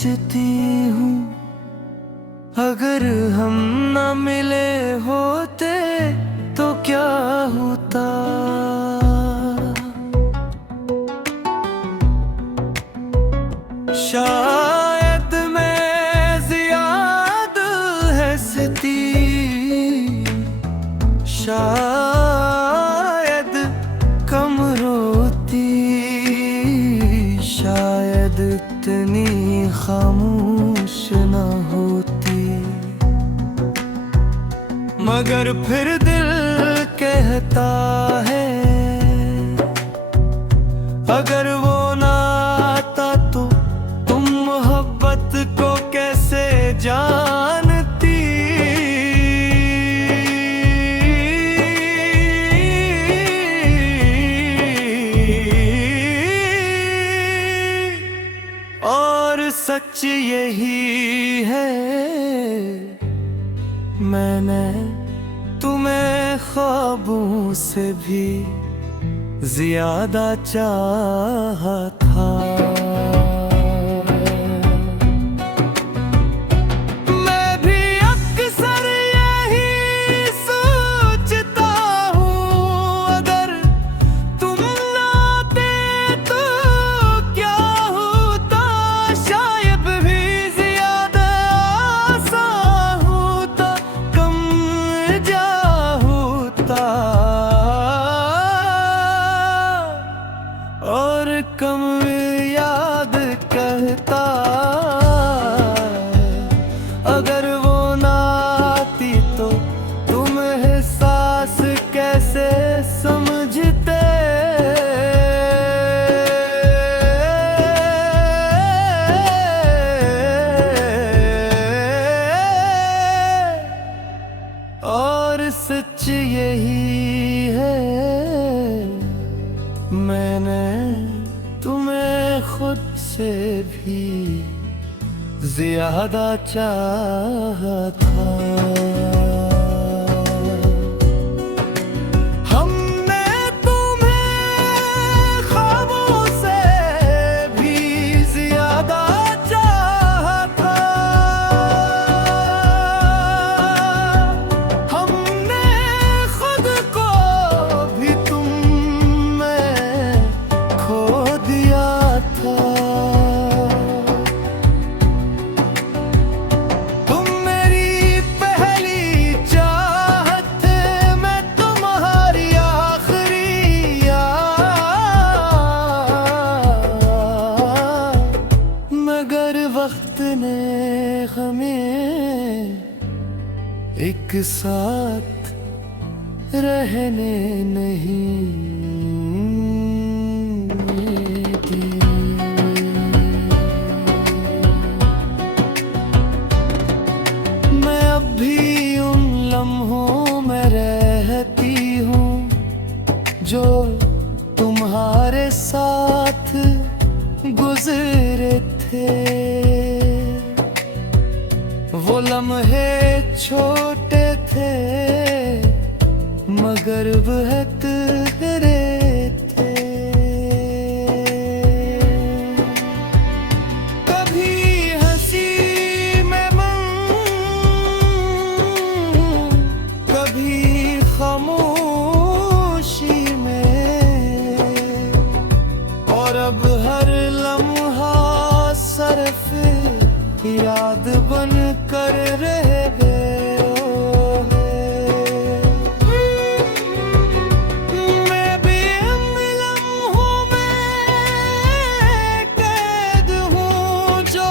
सोचती हूँ अगर हम न मिले होते तो क्या होता। शायद मैं ज़्यादा हंसती, शायद कम रोती, शायद इतनी खामोश न होती। मगर फिर दिल कहता है अगर वो ना आता तो तुम मोहब्बत को कैसे जानती। और सच यही है मैंने तुम्हें ख्वाबों से भी ज्यादा चाहा था। मैं भी अक्सर यही सोचता हूँ अगर तुम ना आते तो क्या होता। शायद भी ज्यादा आसान होता, कम जा होता और कम याद कहता अगर वो ना आती तो तुम एहसास कैसे समझते। और सच यही है मैंने तुम्हें खुद से भी ज्यादा चाहा था। हमने तुम्हें ख्वाबों से भी ज्यादा चाहा था। हमने खुद को भी तुम में खो दिया था। तुम मेरी पहली चाहत थे, मैं तुम्हारी आखिरी याद। मगर वक्त ने हमें एक साथ रहने नहीं दिया। मैं अब भी उन लम्हों में रहती हूँ जो तुम्हारे साथ गुजरे थे। वो लम्हे छोटे थे मगर वह तेरे थे। कभी हंसी में मन, कभी खामोशी में, और अब हर लम्हा सरफ याद बन कर रह गए। मैं भी इन लम्हों में कैद हूँ जो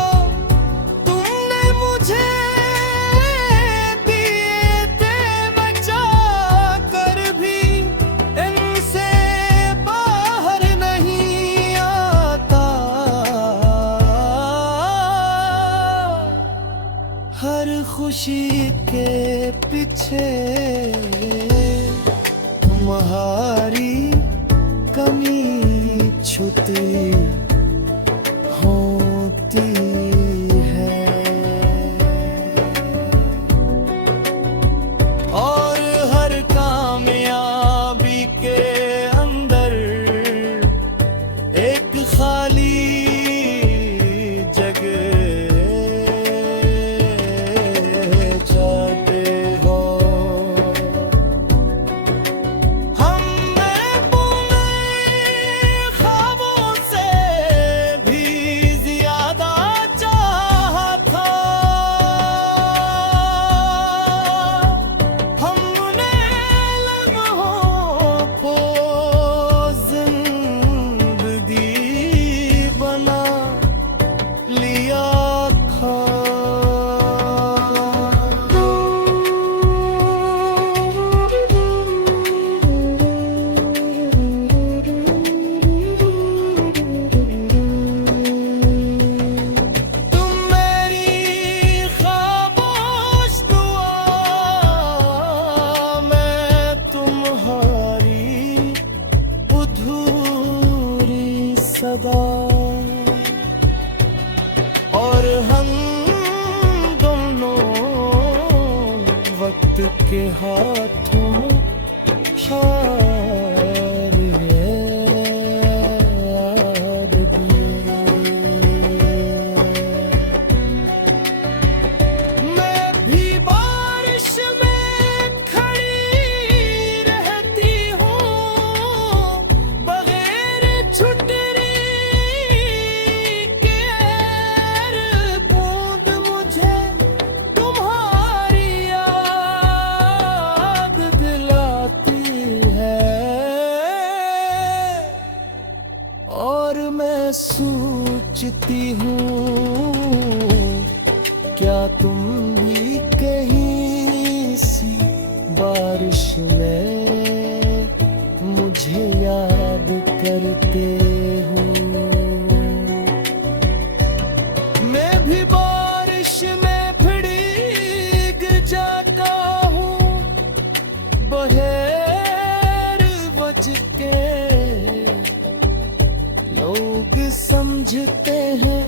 तुमने मुझे दिए थे बचा कर भी इनसे बाहर नहीं आता। हर खुशी के पीछे तुम्हारी कमी छुपी होती है। और हर कामयाबी के अंदर एक खाली जगह हूँ, क्या तुम भी कहीं सी बारिश में मुझे याद करते हो? मैं भी बारिश में भीग जाता हूँ, बहेर बज के लोग समझते हैं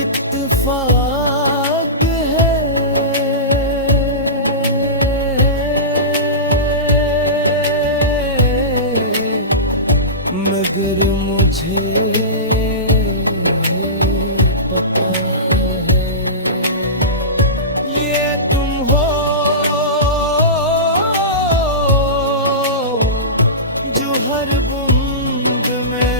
इत्तेफाक है, मगर मुझे पता है ये तुम हो जो हर बूंद में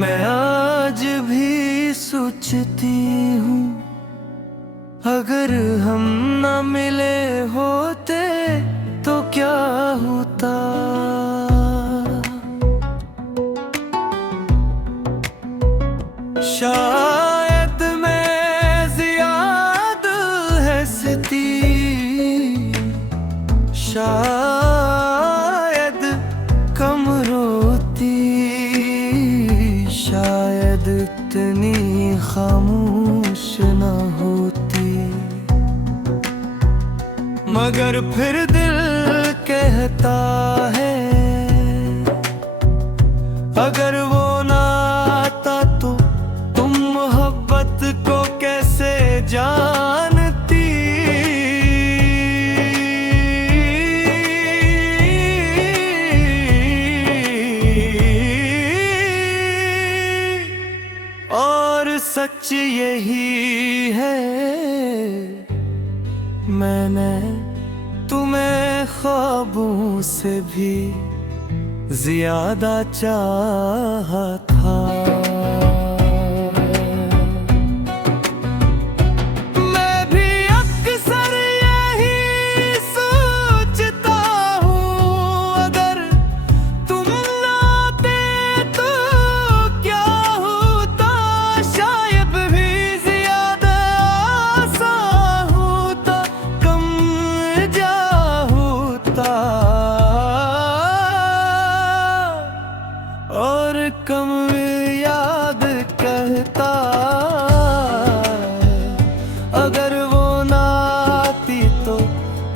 मैं आज भी सोचती हूँ, अगर हम न मिले होते तो क्या होता। शायद मैं ज़्यादा हंसती, शायद कम रोती, शायद इतनी खामोश न होती, मगर फिर दिल कहता है अगर वो ना आता तो तुम मोहब्बत को कैसे जानती। और सच यही है, मैंने तुम्हें ख्वाबों से भी ज्यादा चाहा था। मैं भी अक्सर यही सोचता हूँ, अगर तुम ना आते तो क्या होता। शायद भी ज्यादा आसान होता, कम जा होता, और कम याद कहता है अगर वो ना आती तो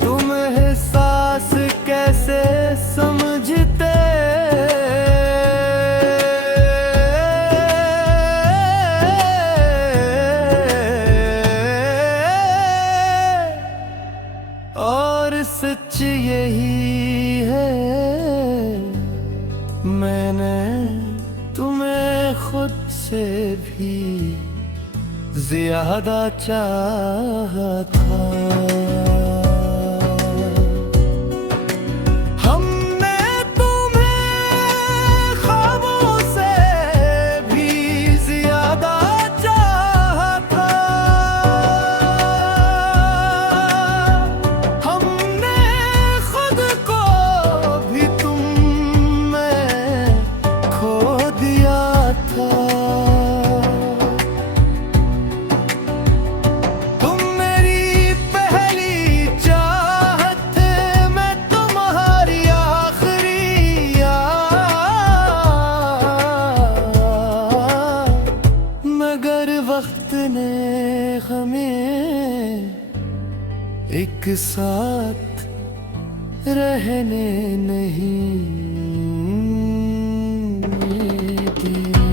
तुम एहसास कैसे समझते। और सच यही है, मैंने तुम्हें खुद से भी ज्यादा चाहा था। हमने तुम्हें ख्वाबों से भी ज्यादा चाहा था। हमने खुद को भी तुम में खो दिया था। तुम मेरी पहली चाहत थे, मैं तुम्हारी आखिरी मगर वक्त ने हमें एक साथ रहने नहीं दिया।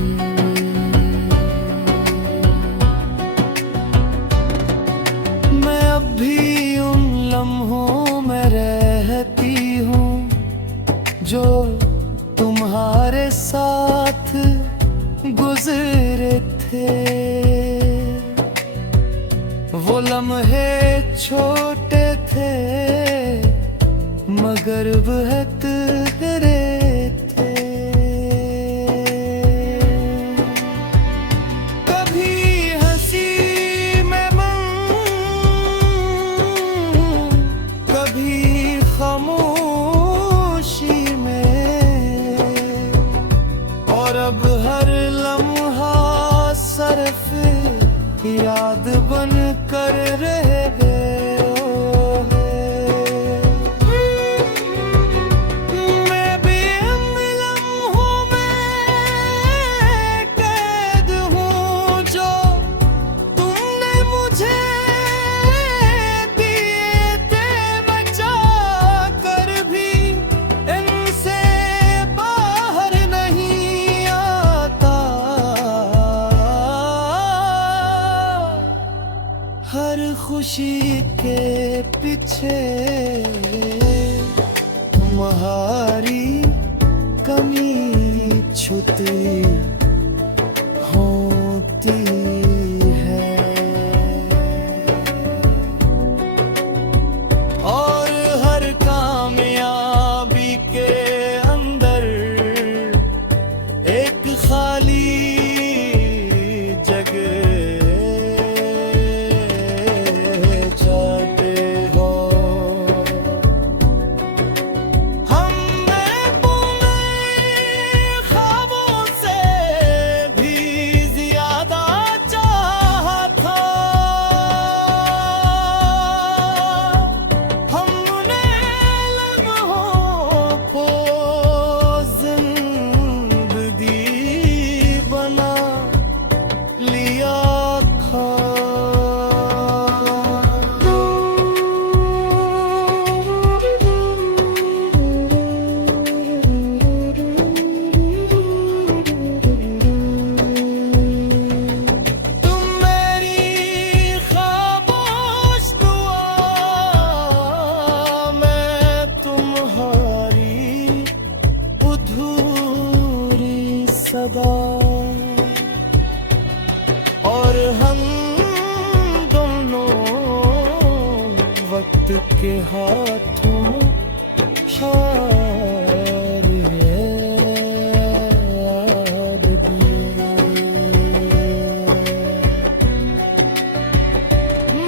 मैं अब भी उन लम्हों में रहती हूँ जो तुम्हारे साथ गुजरे थे। वो लम्हे छोटे थे मगर बेहतरे थे। याद बन कर रह गए मैं भी इन लम्हों में कैद हूँ जो तुमने मुझे दिए थे बचा कर भी इनसे बाहर नहीं आता हर खुशी के पीछे तुम्हारी कमी छुपी होती है और हर कामयाबी के अंदर एक खाली जगह जाते हो हम बुने ख्वाबों से भी ज्यादा चाहा था हमने लम्हों को जिंदगी बना लिया था तुम मेरी खामोश दुआ मैं तुम्हारी अधूरी सदा और हम दोनों वक्त के हाथों हार यार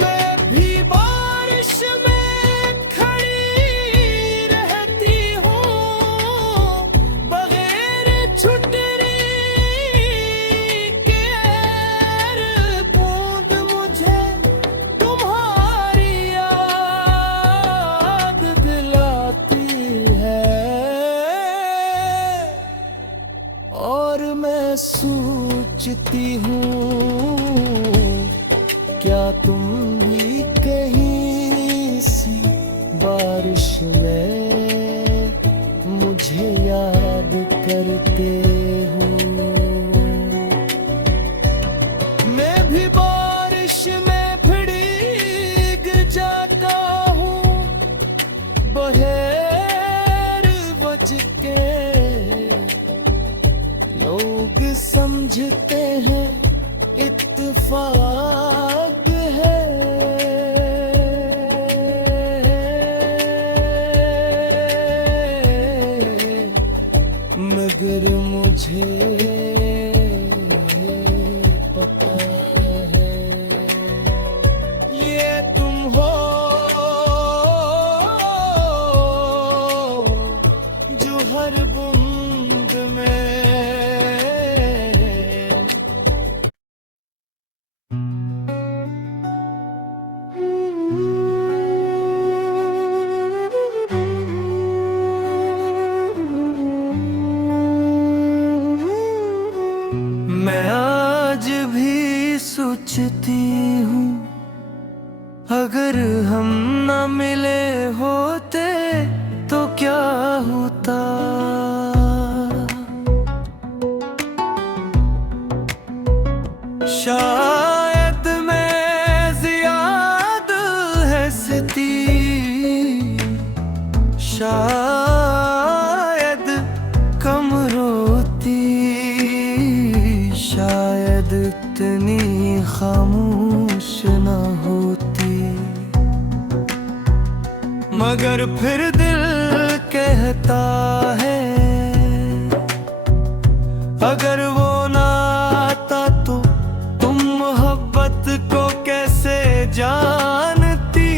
मैं भी बारिश में खड़ी रहती हूँ बगैर छुटरी के हर बूंद मुझे तुम्हारी याद दिलाती है और मैं सोचती हूँ क्या तुम भी कहीं सी बारिश में मुझे याद करते हो मैं भी बारिश में भीग जाता हूँ बगैर वजह के लोग समझते हैं इत्तेफाक है मगर मुझे पता है ये तुम हो जो हर बूंद में मैं आज भी सोचती हूँ अगर हम न मिले होते तो क्या होता शायद मैं ज्यादा हंसती शायद कम रोती शायद इतनी खामोश न होती मगर फिर दिल कहता है अगर वो ना आता तो तुम मोहब्बत को कैसे जानती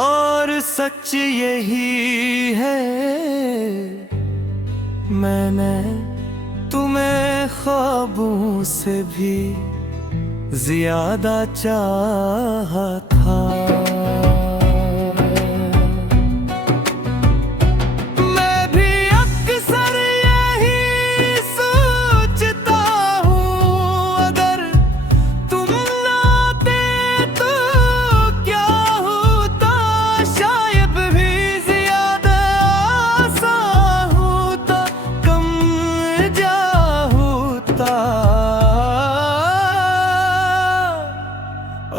और सच यही है, मैंने तुम्हें ख्वाबों से भी ज्यादा चाहा था। मैं भी अक्सर यही सोचता हूँ, अगर तुम ना आते तो क्या होता, शायद भी ज्यादा आसान होता, कम जा होता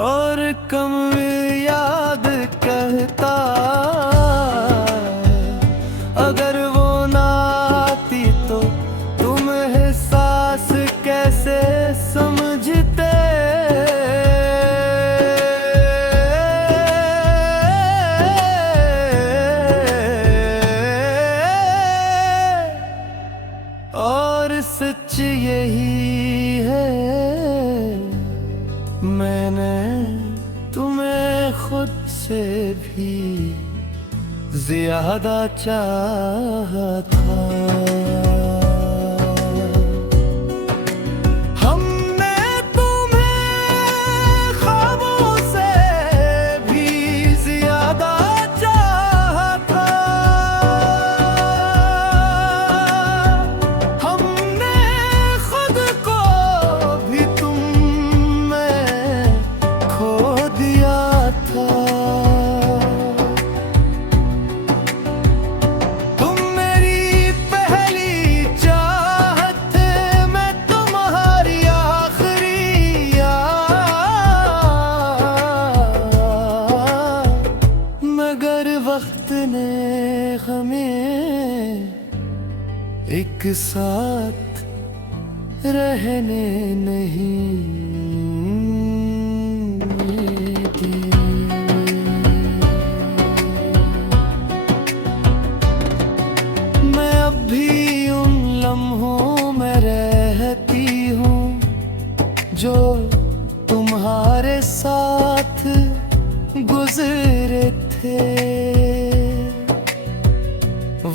और कम याद कहता। अगर वो ना आती तो तुम एहसास कैसे समझते, और सच यही है, मैंने तुम्हें खुद से भी ज्यादा चाहा था। हमने तुम्हें ख्वाबों से भी ज्यादा चाहा था। हमने खुद को भी तुम में खो दिया था। तुम मेरी पहली चाहत थे, मैं तुम्हारी आखिरी याद, मगर वक्त ने हमें एक साथ रहने नहीं दिया। मैं अब भी उन लम्हों में रहती हूँ जो तुम्हारे साथ गुजरे थे।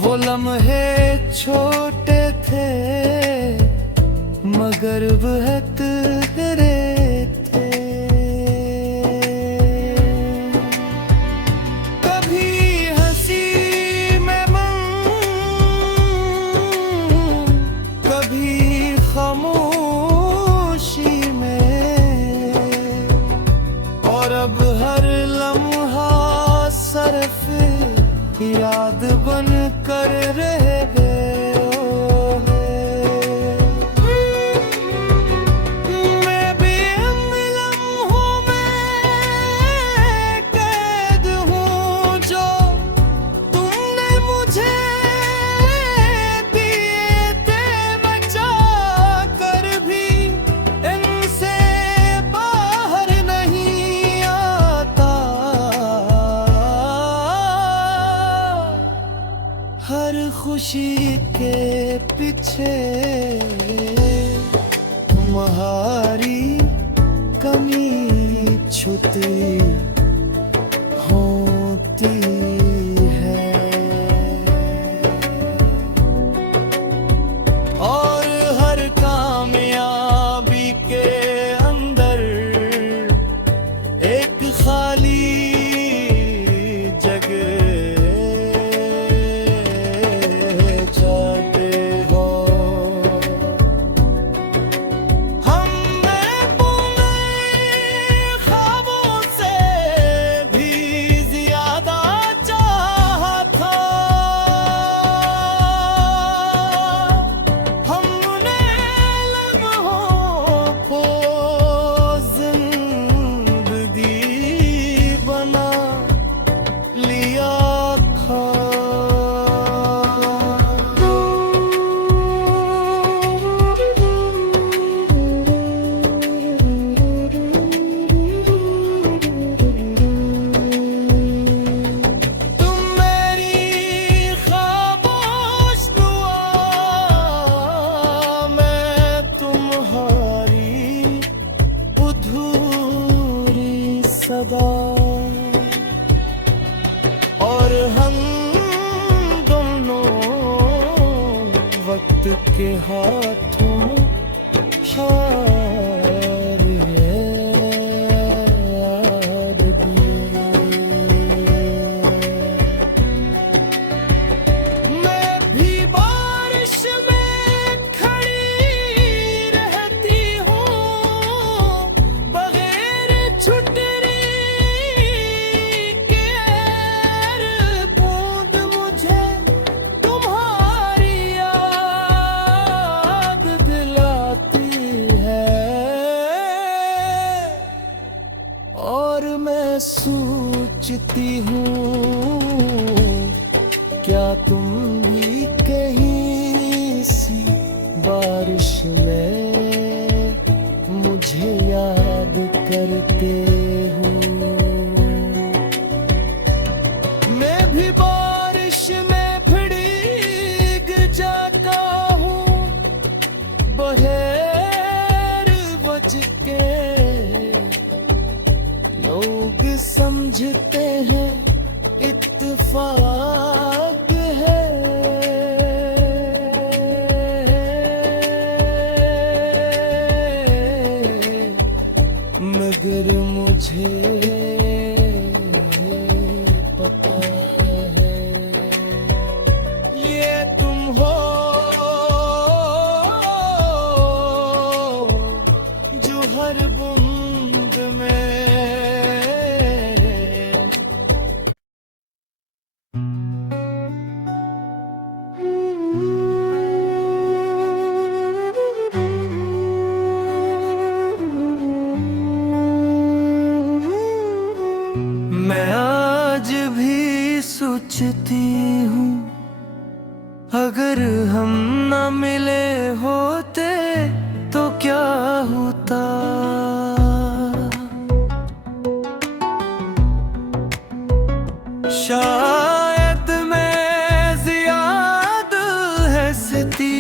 वो लम्हे छोटे थे मगर वह तेरे थे। कभी हंसी में मन, कभी खामोशी में, और अब हर लम्हा सरफ याद बन कर रहे। मैं भी इन लम्हों में कैद हूँ जो तुमने मुझे दिए थे, बचा कर भी इनसे बाहर नहीं आता। हर खुशी के पीछे तुम्हारी कमी छुपी होती है, और हर कामयाबी के अंदर एक खाली जगह जाते हो। हमने बुने ख्वाबों से हूँ, क्या तुम भी कहीं सी बारिश में मुझे याद करते हो? मैं भी बारिश में भीग जाता हूँ, बहेर बज के लोग समझते हैं इत्तेफाक है, मगर मुझे पता है ये तुम हो जो हर बूंद में मैं आज भी सोचती हूँ, अगर हम न मिले होते तो क्या होता। शायद मैं ज़्यादा हंसती,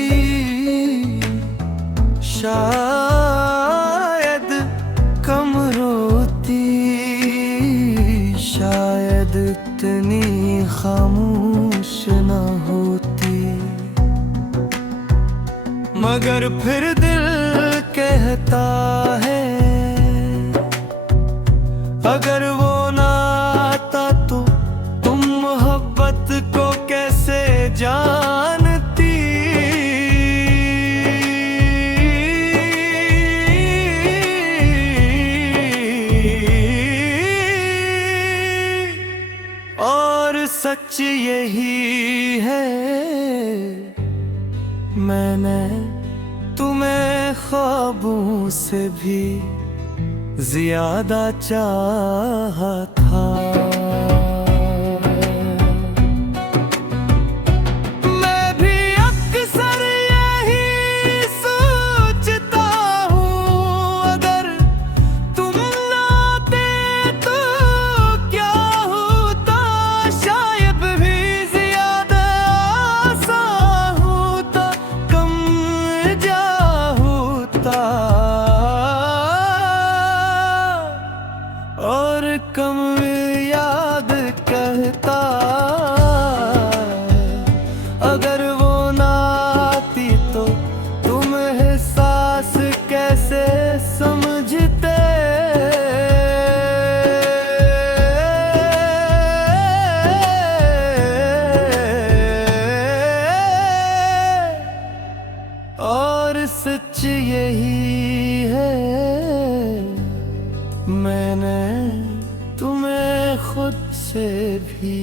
शायद कम रोती, शायद इतनी खामोश न होती, मगर फिर दिल कहता है अगर वो ना आता तो तुम मोहब्बत को कैसे जानती। और सच यही है, मैंने तुम्हें ख्वाबों से भी ज्यादा चाहा था। मैं भी अक्सर यही सोचता हूँ, अगर तुम ना आते तो क्या होता। शायद भी ज्यादा आसान होता, कम जा होता, और कम याद कहता अगर वो ना आती तो तुम एहसास कैसे समझते। और सच यही है, मैंने तुम्हें खुद से भी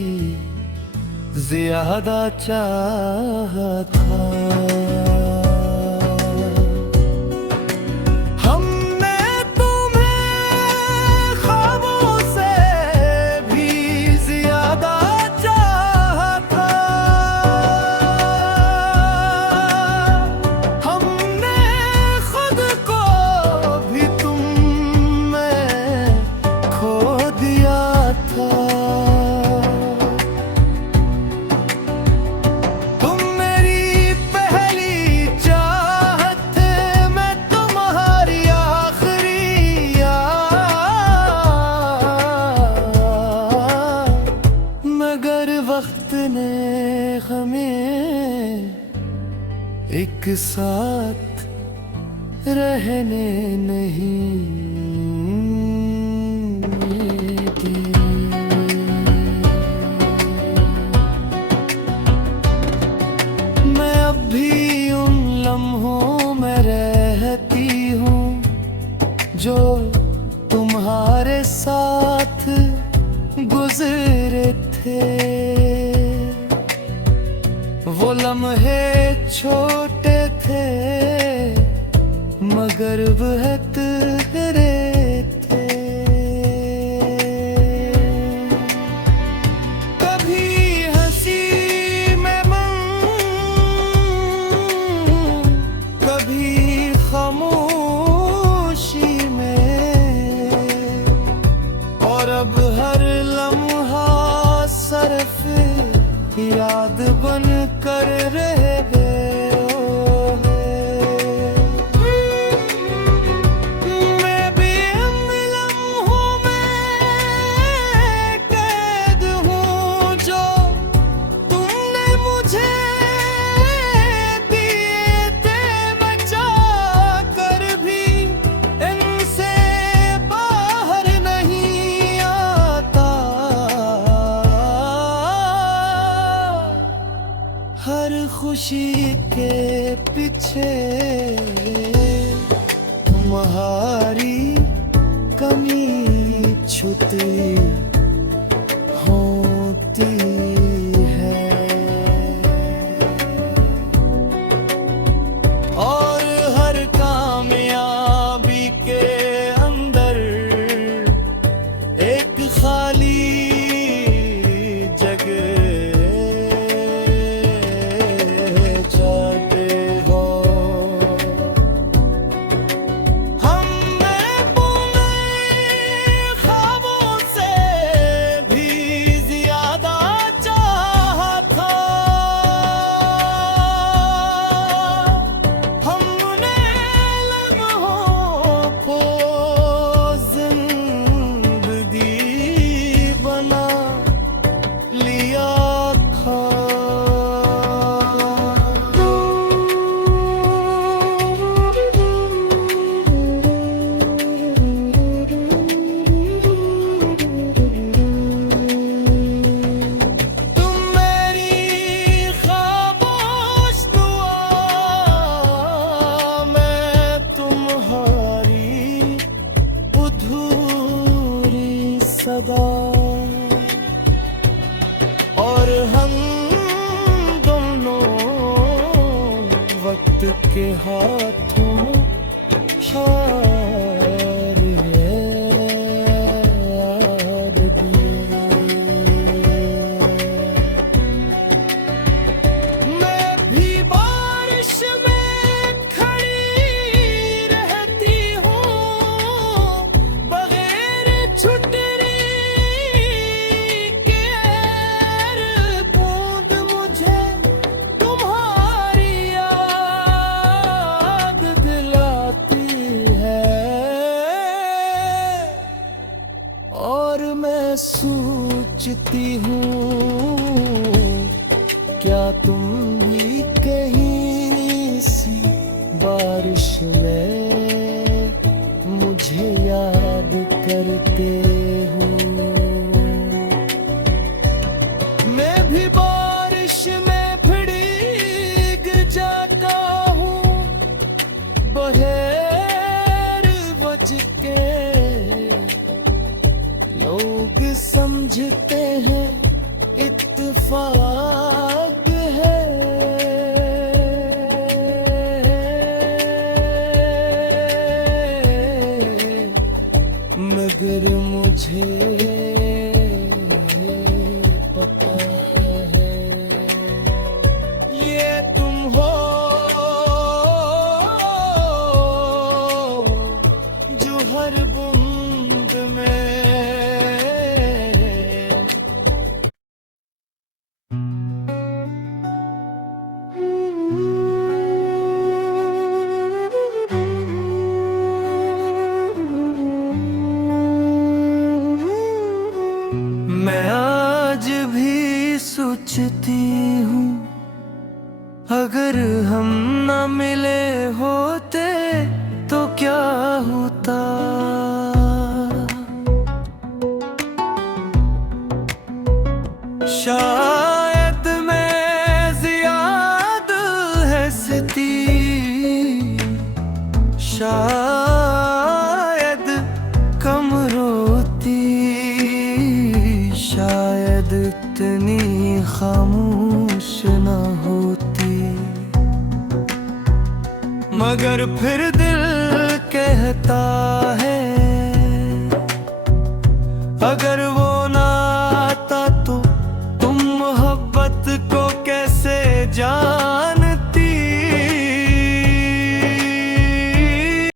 ज्यादा चाहा था। हमने तुम्हें ख्वाबों से भी ज्यादा चाहा था। हमने खुद को भी तुम में खो दिया था। तुम मेरी पहली चाहत थे, मैं तुम्हारी आखिरी याद, मगर वक्त ने हमें एक साथ रहने नहीं दिया। मैं अब भी उन लम्हों में रहती हूँ जो तुम्हारे साथ गुजरे थे। वो लम्हे छोटे थे मगर बेहतरे थे। कर रहे हो। मैं भी इन लम्हों में कैद हूँ जो तुमने मुझे दिए थे बचा कर भी इनसे बाहर नहीं आता। हर खुशी के पीछे तुम्हारी कमी छुपी होती है। और हर कामयाबी के अंदर एक खाली जगह जाते हो। हम पुणे ख्वाबों से भी ज्यादा चाहा था। हमने लम्हों को जिंदगी बना लिया था। तुम मेरी खामोश दुआ, मैं तुम्हारी अधूरी सदा। और हम दोनों वक्त के हाथों हार दिए। मैं भी बारिश में खड़ी रहती हूँ बगैर छुटरी के। बूंद मुझे तुम्हारी याद दिलाती है। और मैं सोचती हूँ क्या तुम भी कहीं सी बारिश में मुझे याद करते हो। मैं भी बारिश में भीग जाता हूँ बगैर वजह के। लोग समझते हैं इत्तेफाक है, मगर मुझे पता है ये तुम हो जो हर बूंद में मैं आज भी सोचती हूँ अगर हम न मिले होते तो क्या होता। शायद मैं ज्यादा हंसती, शायद कम रोती, शायद इतनी खामोश न होती। मगर फिर दिल कहता है अगर वो ना आता तो तुम मोहब्बत को